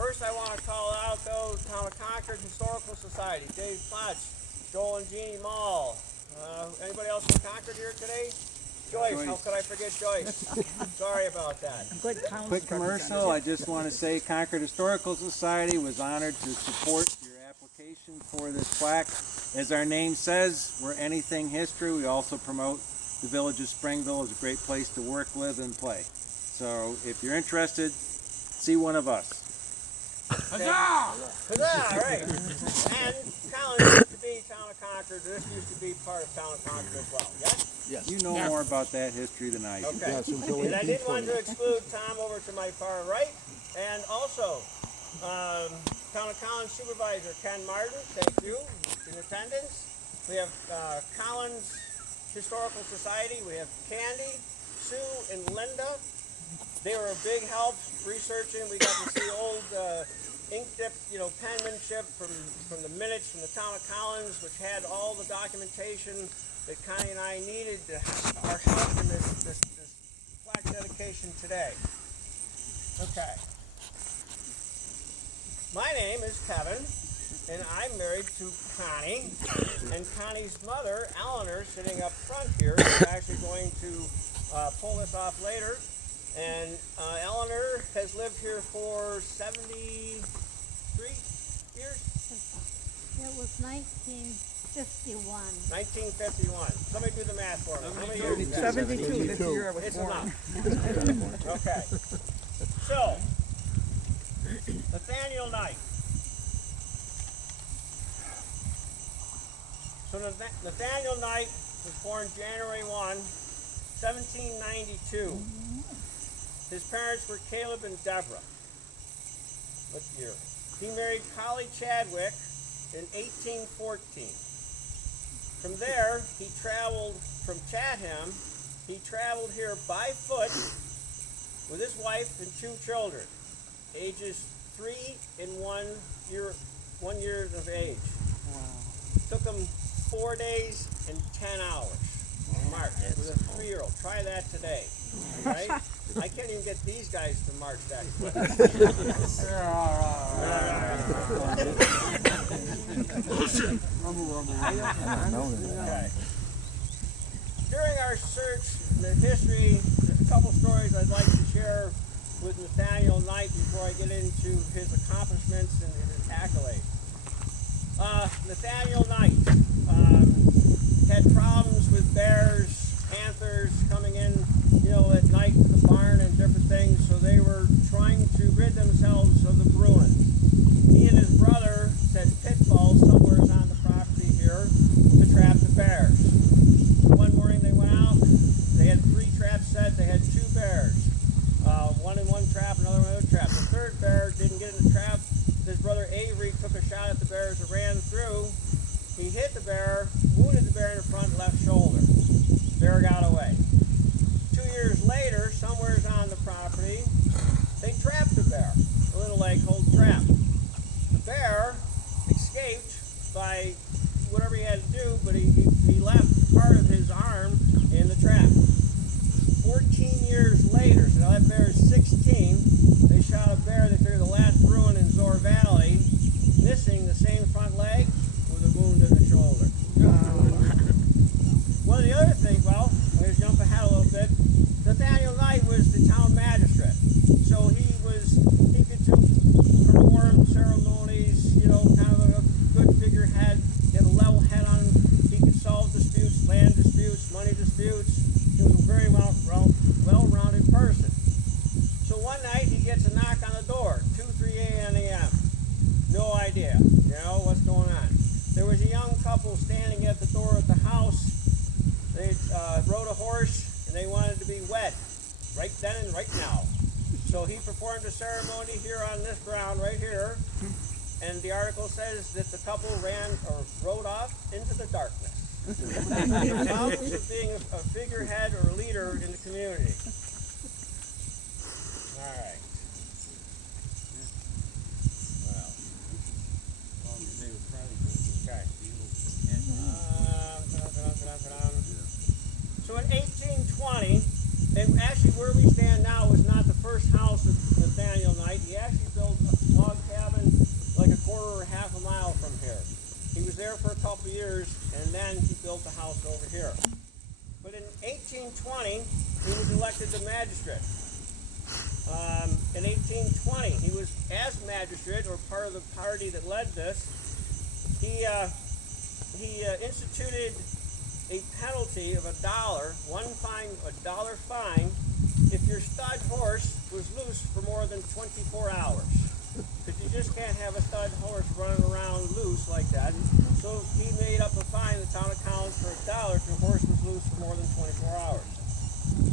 First, I want to call out, though, Town of Concord Historical Society, Dave Ploetz, Joel and Jeannie Mall. Anybody else from Concord here today? Joyce, how could I forget Joyce? Sorry about that. Quick commercial, I just want to say Concord Historical Society was honored to support your application for this plaque. As our name says, we're anything history. We also promote the village of Springville as a great place to work, live, and play. So if you're interested, see one of us. Huzzah! Huzzah, right. And Collins used to be Town of Concord. This used to be part of Town of Concord as well, yes? Yes. You know more about that history than I do. Okay. Yes, and I didn't want to exclude Tom over to my far right. And also, Town of Collins Supervisor Ken Martin, thank you, in attendance. We have Collins Historical Society. We have Candy, Sue, and Linda. They were a big help researching. We got to see old ink-dip, penmanship from the minutes from the Town of Collins, which had all the documentation that Connie and I needed to our help in this plaque dedication today. Okay. My name is Kevin, and I'm married to Connie, and Connie's mother, Eleanor, sitting up front here, is actually going to pull this off later. And Eleanor has lived here for 73 years? It was 1951. 1951. Somebody do the math for me. How many years? 72. This year I was It's born. enough. Okay. So, Nathaniel Knight. So Nathaniel Knight was born January 1, 1792. His parents were Caleb and Deborah. What year? He married Polly Chadwick in 1814. From there, he traveled from Chatham. He traveled here by foot with his wife and 2 children, ages 3 and 1 year of age. Wow. Took him 4 days and 10 hours. March with a 3-year-old. Try that today, right? I can't even get these guys to march that quick. Okay. During our search in the history, there's a couple stories I'd like to share with Nathaniel Knight before I get into his accomplishments and his accolades. Nathaniel Knight had problems with bears, panthers coming in, at night to the barn and different things, so they were trying to rid themselves of the Bruins. He and his brother set pitfalls somewhere on the property here to trap the bears. One morning they went out, they had 3 traps set, they had 2 bears. One in one trap, another in another trap. The third bear didn't get in the trap. His brother Avery took a shot at the bears that ran through. He hit the bear, wounded the bear in the front left shoulder. The bear got away. 2 years later, somewhere on the property, they trapped the bear. A little leg-hold trap. The bear escaped by whatever he had to do, but he left part of his arm in the trap. 14 years later, so now that bear is 16, they shot a bear, they figured the last Bruin in Zor Valley, missing the same front leg with a wound in the shoulder. One of the other things, I'm going to jump ahead a little bit, Nathaniel Knight was the town magistrate. So he could perform ceremonies, kind of a good figurehead, he had a level head on him, he could solve disputes, land disputes, money disputes. He was a very well-rounded person. So one night he gets a knock on the door, 2-3 a.m. No idea, what's going on. There was a young couple standing at the door of the house. They rode a horse and they wanted to be wed right then and right now. So he performed a ceremony here on this ground right here, and the article says that the couple rode off into the darkness. Problems of being a figurehead or a leader in the community. All right. So in 1820, and actually where we stand now was not the first house of Nathaniel Knight. He actually built a log for a couple of years, and then he built a house over here. But in 1820, he was elected to magistrate. In 1820, he was, as magistrate, or part of the party that led this, he instituted a penalty of $1 fine, if your stud horse was loose for more than 24 hours. Because you just can't have a stud horse running around loose like that. So he made up a fine in the town of Collins for $1 if your horse was loose for more than 24 hours.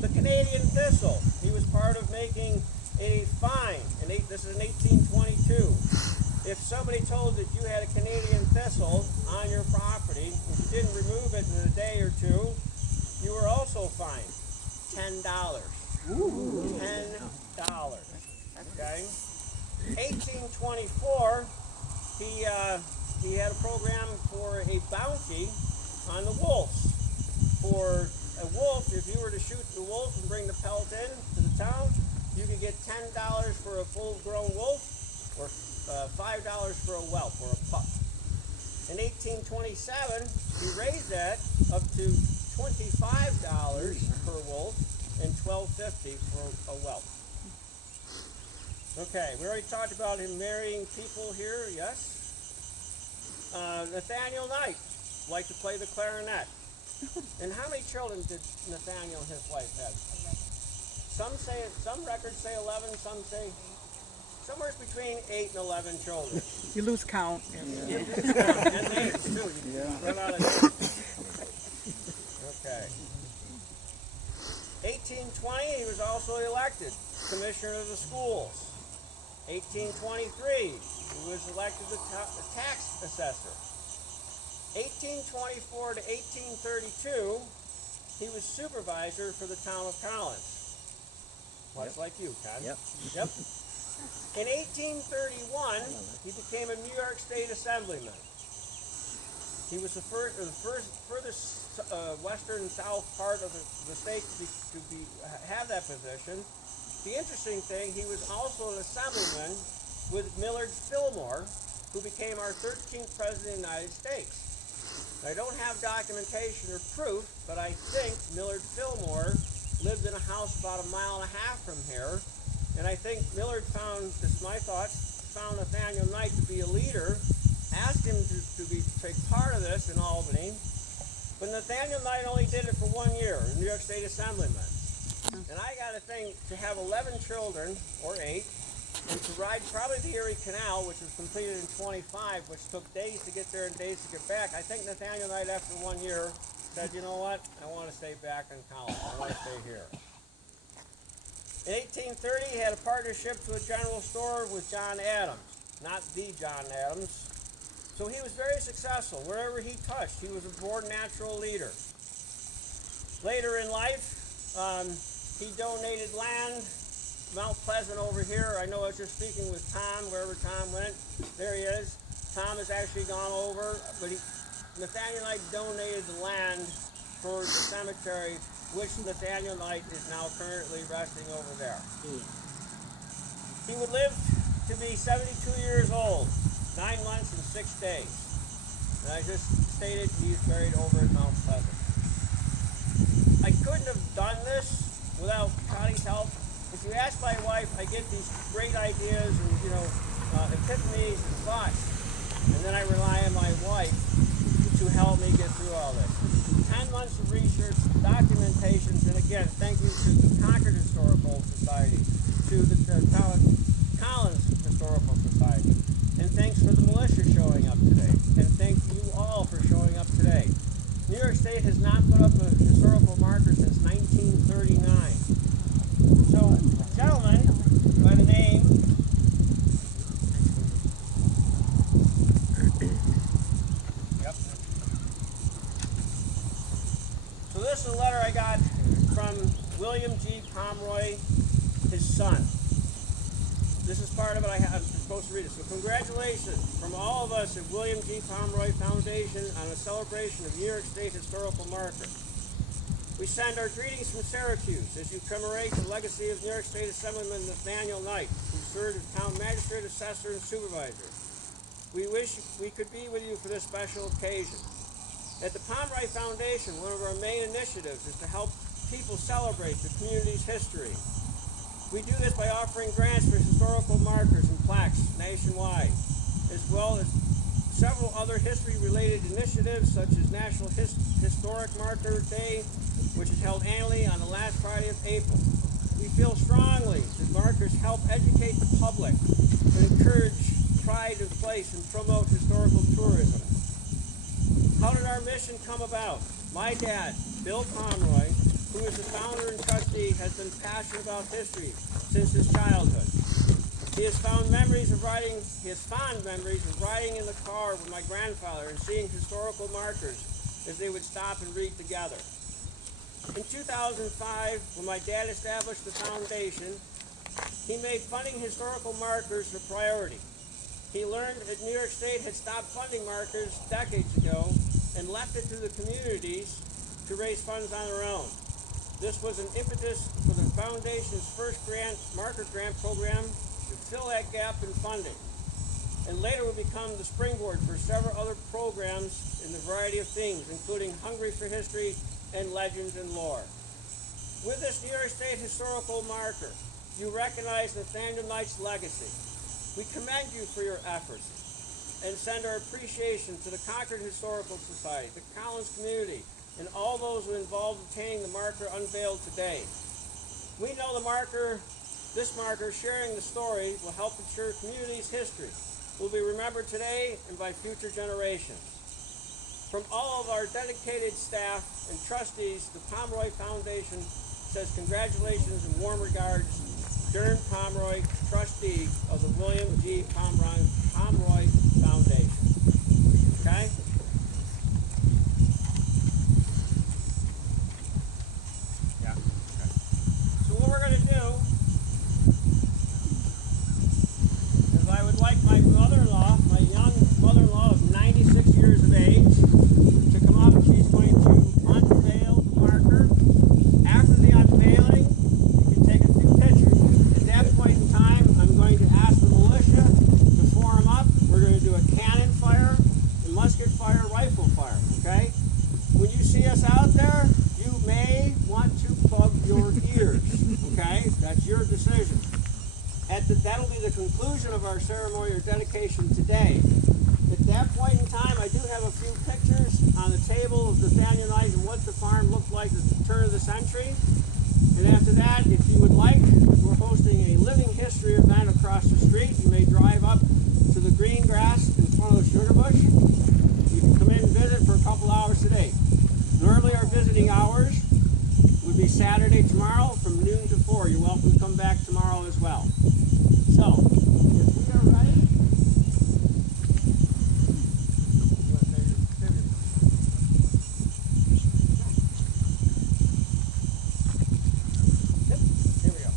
The Canadian thistle, he was part of making a fine, this is in 1822. If somebody told that you had a Canadian thistle on your property, and you didn't remove it in a day or two, you were also fined $10. $10. Okay? 1824, he had a program for a bounty on the wolves. For a wolf, if you were to shoot the wolf and bring the pelt in to the town, you could get $10 for a full-grown wolf, or $5 for a whelp or a pup. In 1827, he raised that up to $25 per wolf and $12.50 for a whelp. Okay, we already talked about him marrying people here, yes? Nathaniel Knight liked to play the clarinet. And how many children did Nathaniel and his wife have? Some records say 11, some say somewhere between 8 and 11 children. You lose count. You lose count. And names too. You run out of names. Okay. 1820, he was also elected commissioner of the schools. 1823, he was elected the tax assessor. 1824 to 1832, he was supervisor for the town of Collins. Much like you, Ken. Yep. Yep. In 1831, he became a New York State Assemblyman. He was the furthest western and south part of the state to have that position. The interesting thing, he was also an assemblyman with Millard Fillmore, who became our 13th president of the United States. I don't have documentation or proof, but I think Millard Fillmore lived in a house about 1.5 miles from here, and I think Millard found, this is my thoughts, found Nathaniel Knight to be a leader, asked him to take part of this in Albany, but Nathaniel Knight only did it for 1 year, New York State Assemblyman. And I got to think, to have 11 children, or 8, and to ride probably the Erie Canal, which was completed in 25, which took days to get there and days to get back, I think Nathaniel Knight, after 1 year, said, you know what, I want to stay back in Collins, I want to stay here. In 1830, he had a partnership to a general store with John Adams, not the John Adams. So he was very successful. Wherever he touched, he was a born natural leader. Later in life, he donated land, Mount Pleasant over here. I know I was just speaking with Tom, wherever Tom went. There he is. Tom has actually gone over, but Nathaniel Knight donated the land for the cemetery, which Nathaniel Knight is now currently resting over there. He would live to be 72 years old, 9 months and 6 days. And I just stated he's buried over at Mount Pleasant. I couldn't have done this without Connie's help. If you ask my wife, I get these great ideas and, epiphanies and thoughts. And then I rely on my wife to help me get through all this. 10 months of research, documentations, and again, thank you to the Concord Historical Society, to the Collins Historical Society, and thanks for the militia showing up today, and thank you all for showing up today. New York State has not put up a historical marker since 1939. So, a gentleman by the name So this is a letter I got from William G. Pomeroy, his son. This is part of it. I'm supposed to read it. So congratulations from all of us at William G. Pomeroy Foundation on a celebration of New York State Historical Marker. We send our greetings from Syracuse as you commemorate the legacy of New York State Assemblyman Nathaniel Knight, who served as town magistrate, assessor, and supervisor. we wish we could be with you for this special occasion. At the Pomeroy Foundation, one of our main initiatives is to help people celebrate the community's history. We do this by offering grants for historical markers and plaques nationwide, as well as several other history-related initiatives such as National Historic Marker Day, which is held annually on the last Friday of April. We feel strongly that markers help educate the public and encourage pride of place and promote historical tourism. How did our mission come about? My dad, Bill Pomeroy, who is the founder and trustee, has been passionate about history since his childhood. He has fond memories of riding in the car with my grandfather and seeing historical markers as they would stop and read together. In 2005, when my dad established the foundation, he made funding historical markers a priority. He learned that New York State had stopped funding markers decades ago and left it to the communities to raise funds on their own. This was an impetus for the foundation's first marker grant program to fill that gap in funding, and later would become the springboard for several other programs in a variety of themes, including Hungry for History and Legends and Lore. With this New York State historical marker, you recognize Nathaniel Knight's legacy. We commend you for your efforts and send our appreciation to the Concord Historical Society, the Collins community, and all those who are involved in obtaining the marker unveiled today. We know this marker sharing the story will help ensure community's history will be remembered today and by future generations. From all of our dedicated staff and trustees, the Pomeroy Foundation says congratulations and warm regards, Dern Pomeroy, trustee of the William G. Pomeroy Foundation. Okay? Yeah. Okay. So what we're going to do is I would like my mother-in-law, my young mother-in-law of 96 years of age, to come up. She's going to unveil the marker. After the unveiling, you can take a few pictures. At that point in time, I'm going to ask the militia to form up. We're going to do a cannon fire, a musket fire, rifle fire, okay? When you see us out there, you may want to plug your ears, okay? That's your decision. That'll be the conclusion of our ceremony or dedication today. At that point in time, I do have a few pictures on the table of Nathaniel Knight and what the farm looked like at the turn of the century. And after that, if you would like, we're hosting a living history event across the street. You may drive up to the green grass in front of the sugar bush. You can come in and visit for a couple hours today. Normally our visiting hours would be Saturday tomorrow from noon to 4. You're welcome to come back tomorrow as well. So, if we are ready, here we go.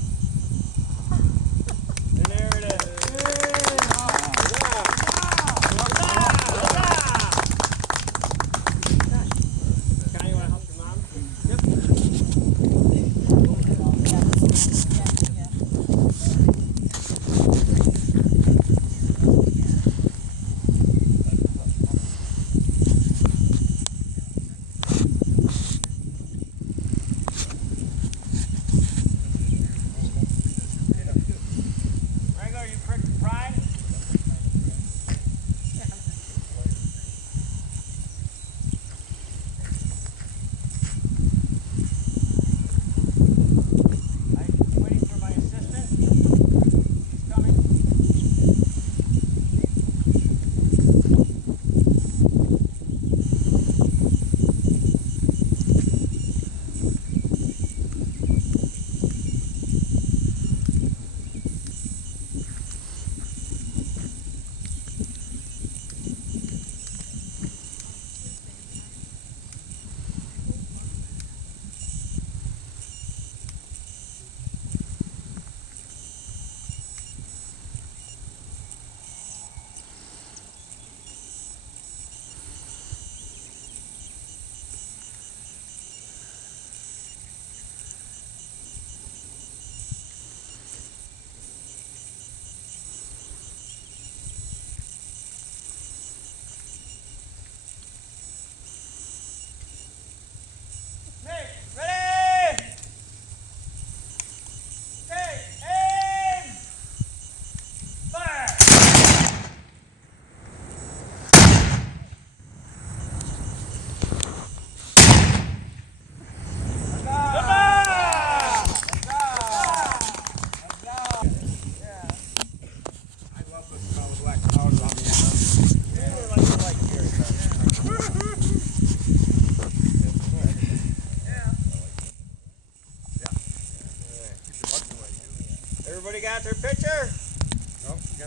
And there it is. Connie, you want to help your mom? Yep.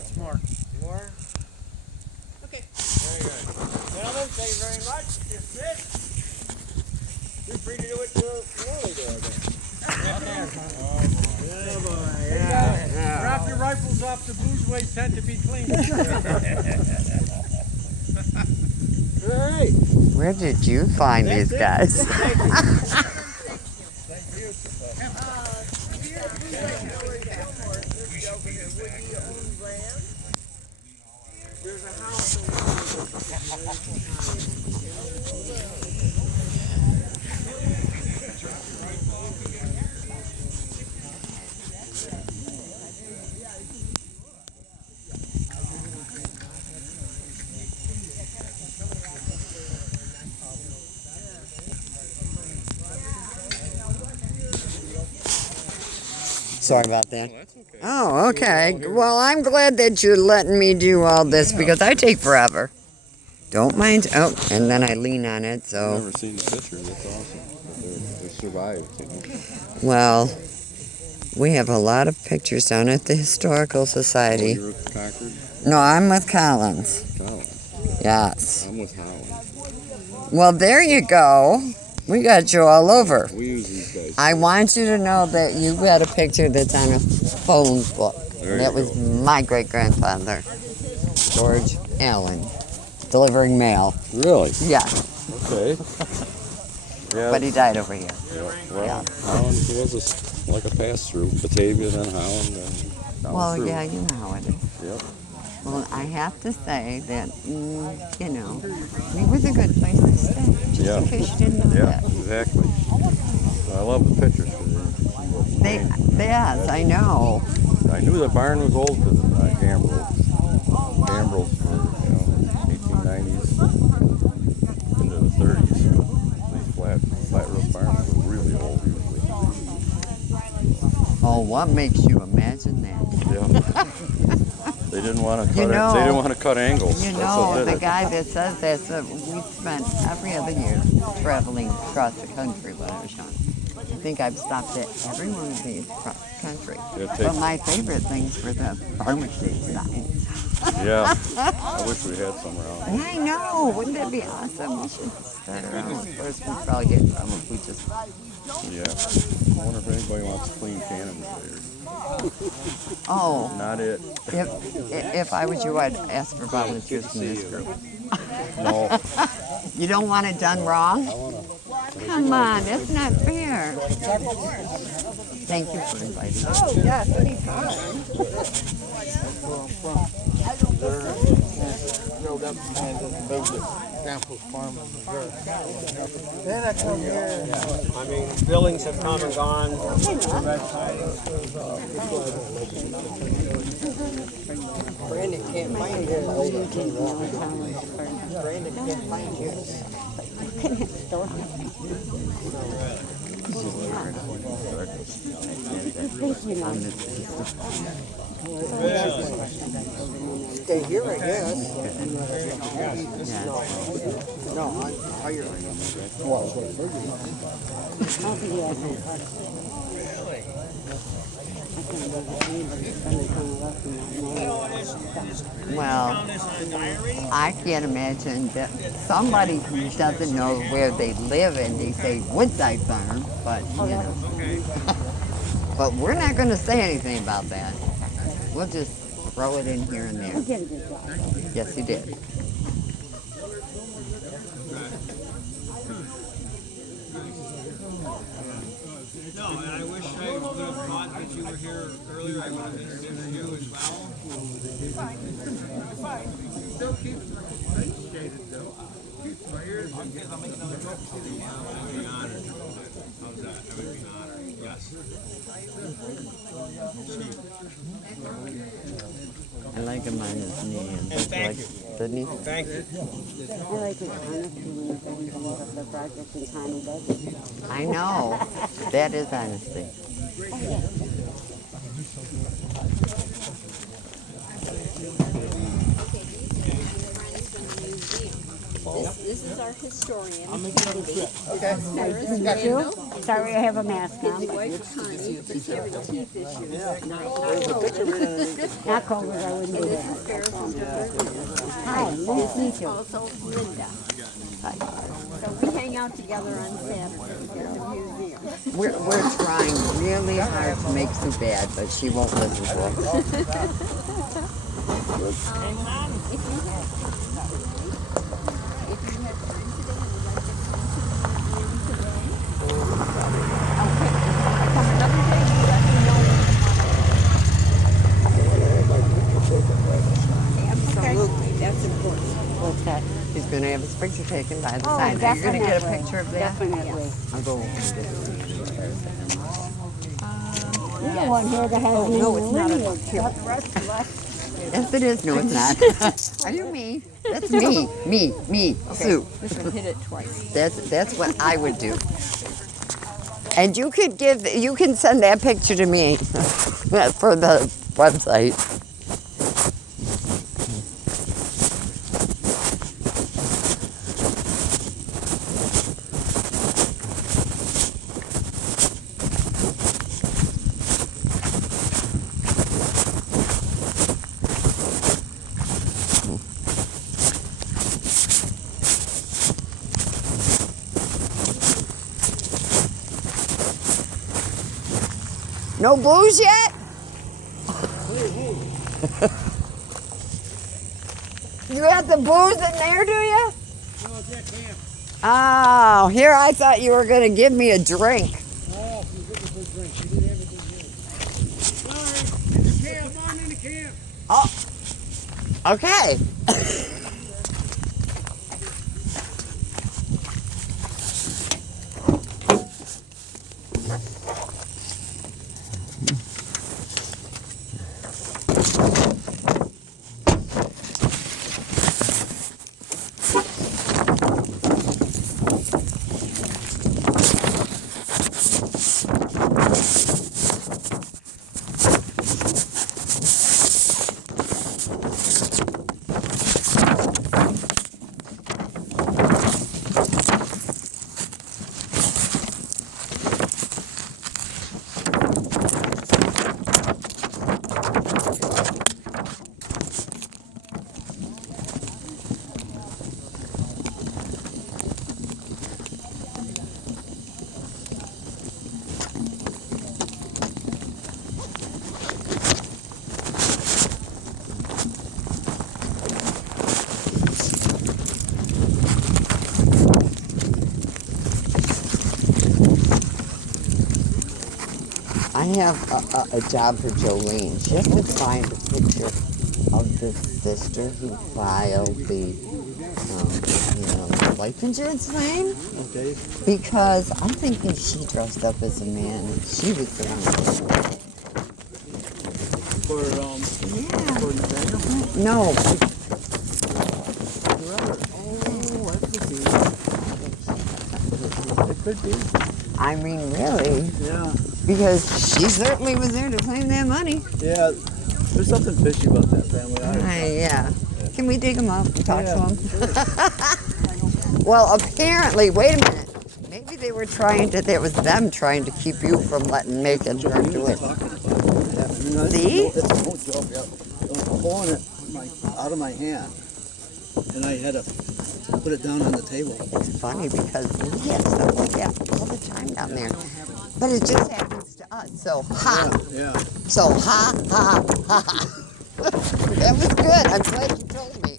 That's more. More? Okay. Very good. Gentlemen, thank you very much. Dismissed. You're free to do what you normally do, I guess. Oh, boy. Yeah. Drop your rifles off. The bourgeois tend to be clean. All right. Where did you find these guys? Thank you. There's a house Sorry about that. Oh, okay. Well, I'm glad that you're letting me do all this because I take forever. Don't mind. Oh, and then I lean on it, I've so. never seen the picture. That's awesome. They survived. You know? Well, we have a lot of pictures down at the Historical Society. You're with Concord? No, I'm with Collins. Collins. Yes. I'm with Howland. Well, there you go. We got you all over. We use these guys. I want you to know that you got a picture that's on a phone book. There That you was go. my great-grandfather, George Allen, delivering mail. Really? Yeah, Okay. Yeah. but he died over here. Yeah. Well, Yeah. Howland was like a pass-through. Batavia, then Howland, then down Well, through. yeah, you know how it is. Yep. Well, I have to say that, you know, it was a good place to stay. Just Yeah. in case you didn't know Yeah, that. exactly. I love the pictures. Yes, I know. I knew the barn was old because gambrels. Gambrels were, 1890s into the 30s. These flat roof barns were really old usually. Oh, what makes you imagine that? Yeah. They didn't want to cut You it. know- They didn't want to cut angles. You That's know, what did the it. guy that says that, so we spent every other year traveling across the country when I was young. I think I've stopped at every one of these across the country. Yeah, But my favorite things were the pharmacy signs. Yeah. I wish we had some around. And I know, wouldn't that be awesome? We should start our own. Of course, we'd probably get in trouble if we just, Yeah. I wonder if anybody wants to clean cannons later. oh, Not it. if I was you, I'd ask for volunteers in this group. No. You don't want it done wrong? Come on, that's not fair. Thank you for inviting me. Oh, yes, anytime. Build up and build it. Grandpa's farm in Missouri. Then I come here. I mean, buildings have come and gone. Brandon can't find his. Brandon can't find his. Stay here, I guess. No, I'm higher. Well, I can't imagine that somebody who doesn't know where they live and they say Woodside Farm, but you know. But we're not going to say anything about that. We'll just throw it in here and there. Yes, he did. No, and I wish I would have thought that you were here earlier. I would have visited you as well. Still keeps appreciated though. Keeps my ears. I'll make another trip to see you. I would be honored. How's that? I would be honored. Yes. I like him on his knee. And thank you. Didn't he? Thank you. I like his honesty when he brings up the project and Connie does it. I know. That is honesty. This This is our historian. Okay. Sorry, I have a mask on. His wife Connie, but she had a teeth issue. Not COVID, I wouldn't do This that. is Ferris and Heather. Hi, nice to meet you. Also Linda. So we hang out together on Saturdays at the museum. We're trying really hard to make Sue bad, but she won't listen to us. If you have time today, I would like to come to the museum today. Okay. Come another day, you let me know. Absolutely, that's important. What's that? He's going to have his picture taken by the Oh, sign. Are you going to get a definitely. picture of that? Definitely. I'll go over and get it. You're the one here that has Oh, no, it's not a lineage. Yes, it is. No, it's not. Are you me? That's me. Me. Sue. This one hit it twice. That's what I would do. And you can send that picture to me for the website. No booze yet? You got the booze in there, do you? No, it's at camp. Oh, here I thought you were going to give me a drink. Oh, she's looking for a drink. She did everything here. Sorry, in the camp. I'm in the camp. Oh, okay. I have a job for Jolene. She has to find a picture of the sister who filed the life insurance claim. Okay. Because I'm thinking she dressed up as a man and she was the one. For Nathaniel? No. It could be. I mean, really. Yeah. Because she certainly was there to claim that money. Yeah. There's something fishy about that family. Yeah. Can we dig them up and talk Yeah, to them? Well, apparently, wait a minute. Maybe they were that was them trying to keep you from making her do it. See? It's no joke. Yeah. I'm pulling it out of my hand, and I had to put it down on the table. It's funny because we have stuff like that all the time down there. But it just happens to us. So, ha. Yeah. So, ha. That was good. I'm glad you told me.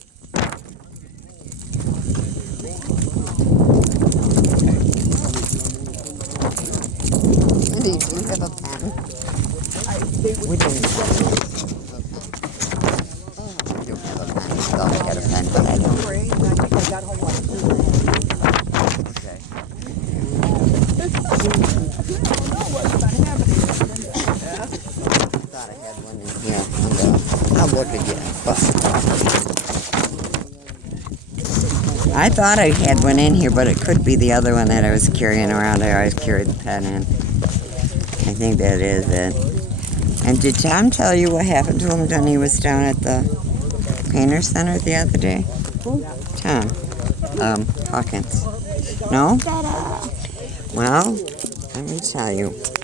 Andy, do you have a pen? We don't. I don't have a pen. I thought I had a pen, but I don't. Okay. I thought I had one in here. I'll look again. I thought I had one in here, but it could be the other one that I was carrying around. I always carried the pen in. I think that is it. And did Tom tell you what happened to him when he was down at the Painter Center the other day? Tom. Hawkins. No? Well, let me tell you.